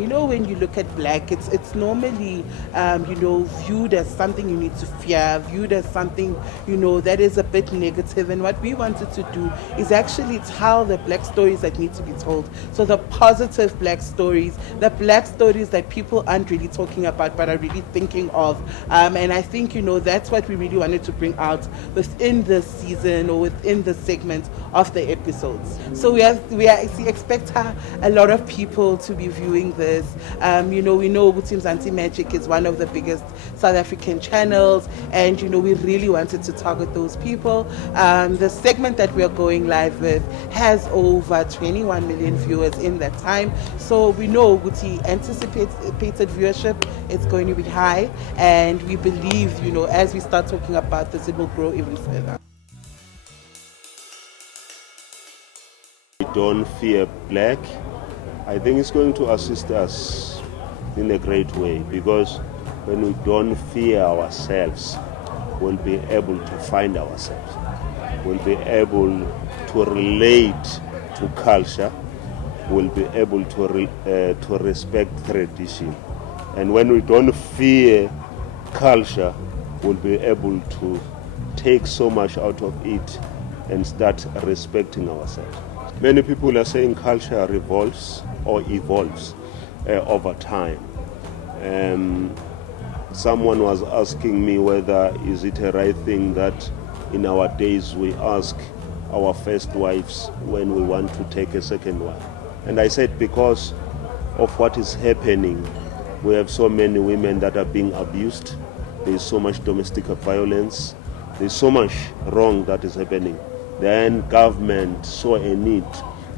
You know, when you look at black, it's normally, viewed as something you need to fear, viewed as something, that is a bit negative. And what we wanted to do is actually tell the black stories that need to be told. So the positive black stories, the black stories that people aren't really talking about but are really thinking of. And I think, that's what we really wanted to bring out within this season or within the segment of the episodes. So we expect a lot of people to be viewing this. We know Mzanzi Magic is one of the biggest South African channels, and we really wanted to target those people. The segment that we are going live with has over 21 million viewers in that time, so we know Guti anticipated viewership is going to be high, and we believe as we start talking about this, it will grow even further. Don't fear black. I think it's going to assist us in a great way, because when we don't fear ourselves, we'll be able to find ourselves. We'll be able to relate to culture. We'll be able to respect tradition. And when we don't fear culture, we'll be able to take so much out of it and start respecting ourselves. Many people are saying culture revolves or evolves over time. Someone was asking me whether is it a right thing that in our days we ask our first wives when we want to take a second wife. And I said, because of what is happening, we have so many women that are being abused. There's so much domestic violence. There's so much wrong that is happening. Then government saw a need.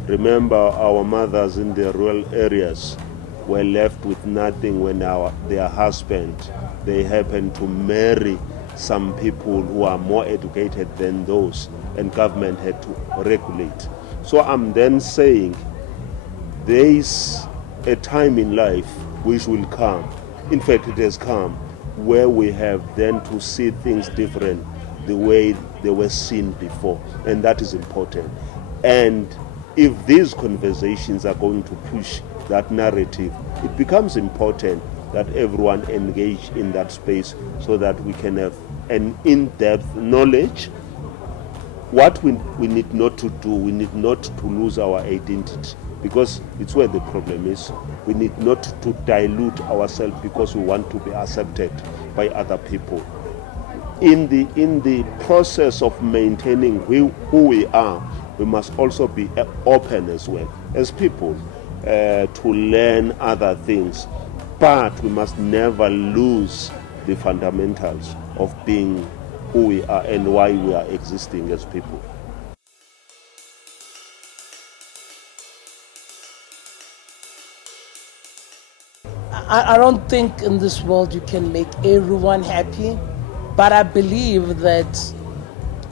Remember, our mothers in the rural areas were left with nothing when their husband, they happened to marry some people who are more educated than those, and government had to regulate. So I'm then saying there is a time in life which will come. In fact, it has come, where we have then to see things different the way they were seen before, and that is important. And if these conversations are going to push that narrative, it becomes important that everyone engage in that space so that we can have an in-depth knowledge. What we need not to do, we need not to lose our identity, because it's where the problem is. We need not to dilute ourselves because we want to be accepted by other people. In the process of maintaining who we are, we must also be open as well as people to learn other things. But we must never lose the fundamentals of being who we are and why we are existing as people. I don't think in this world you can make everyone happy, but I believe that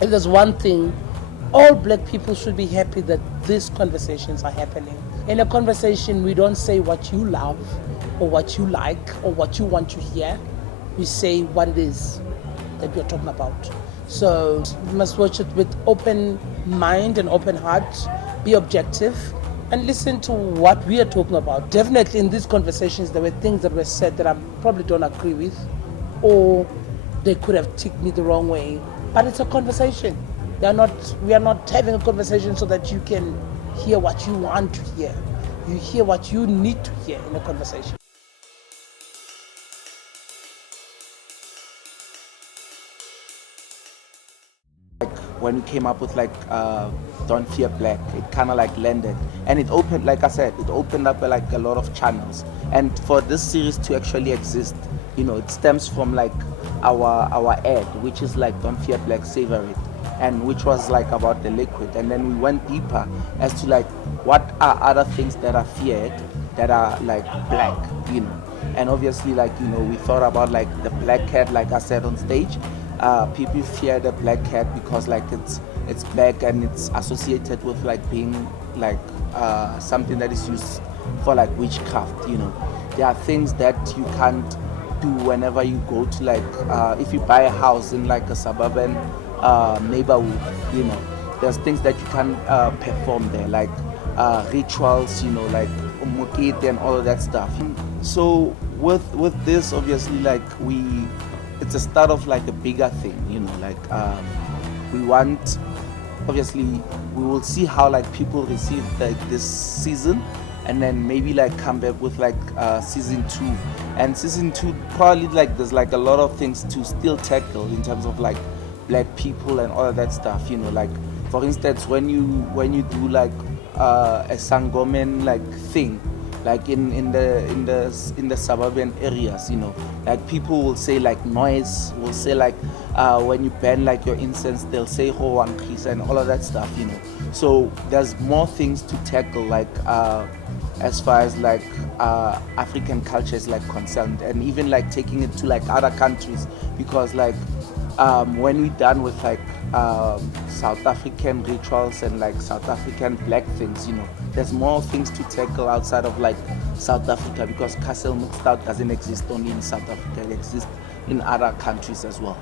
if there's one thing, all black people should be happy that these conversations are happening. In a conversation, we don't say what you love or what you like or what you want to hear. We say what it is that we're talking about. So we must watch it with open mind and open heart, be objective, and listen to what we are talking about. Definitely in these conversations, there were things that were said that I probably don't agree with, or they could have ticked me the wrong way. But it's a conversation. We are not having a conversation so that you can hear what you want to hear. You hear what you need to hear in a conversation. When we came up with Don't Fear Black, it kind of landed, and it opened, like I said, it opened up a lot of channels. And for this series to actually exist, it stems from our ad, which is Don't Fear Black, Savor It, and which was about the liquid. And then we went deeper as to what are other things that are feared that are black, and obviously we thought about the black cat, like I said on stage. People fear the black cat because it's black and it's associated with being something that is used for witchcraft. There are things that you can't do whenever you go to if you buy a house in a suburban neighborhood. There's things that you can perform there, rituals, mokete and all of that stuff. So with this, obviously, like it's a start of like a bigger thing, like we want, obviously, we will see how like people receive like this season, and then maybe like come back with like season 2. And season 2 probably like there's like a lot of things to still tackle in terms of like black people and all of that stuff, like for instance when you do like a sangomen like thing, like in the suburban areas, like people will say like noise, will say like when you burn like your incense, they'll say ho wankis and all of that stuff, so there's more things to tackle, like as far as like African culture is like concerned, and even like taking it to like other countries, because like when we're done with like South African rituals and like South African black things, there's more things to tackle outside of like South Africa, because Milk Stout doesn't exist only in South Africa, it exists in other countries as well.